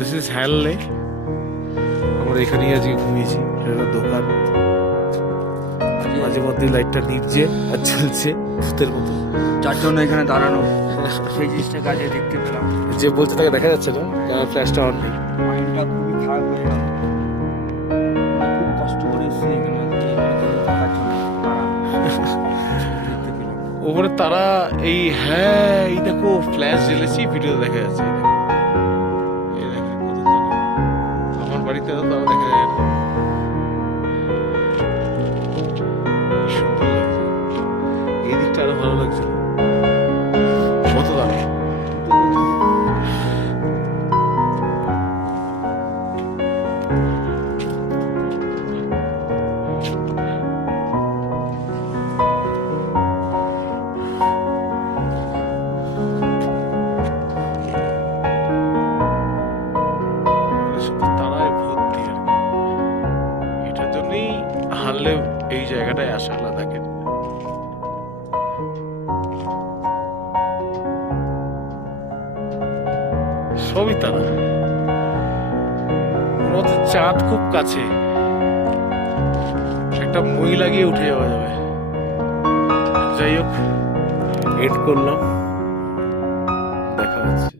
This is হ্যানলে। আমরা এখানেই আজকে ঘুমিয়েছি। এটা দোকান, মাঝে মধ্যে লাইটটা নিভছে আর চলছে ভূতের মতো। যার জন্য এখানে দাঁড়ানো, সেই জিনিসটা কাজে দেখতে পেলাম। যে বলছে তাকে দেখা যাচ্ছে না, ফ্ল্যাশটা অন নেই। মাইন্ডটা খুবই খারাপ হয়ে গেল। খুব কষ্ট করে এসেছি এখানে থাকার জন্য, দেখতে পেলাম। ওপরে তারা এই, হ্যাঁ এই দেখো ফ্ল্যাশ জ্বেলেছি, ভিডিও দেখা যাচ্ছে। এই দেখো কত তারা। আমার বাড়িতে তো তারা দেখা যায় না। কি সুন্দর লাগছে। এই দিকটা আরো ভালো লাগছে। কত তারা। শুধু তারায় ভর্তি আর কি। এটার জন্যই হারলে এই জায়গাটায় আসা লাদাখের। সবই তারা। মনে হচ্ছে চাঁদ খুব কাছে, একটা মই লাগিয়ে উঠে যাওয়া যাবে। যাই হোক, এড করলাম, দেখা হচ্ছে।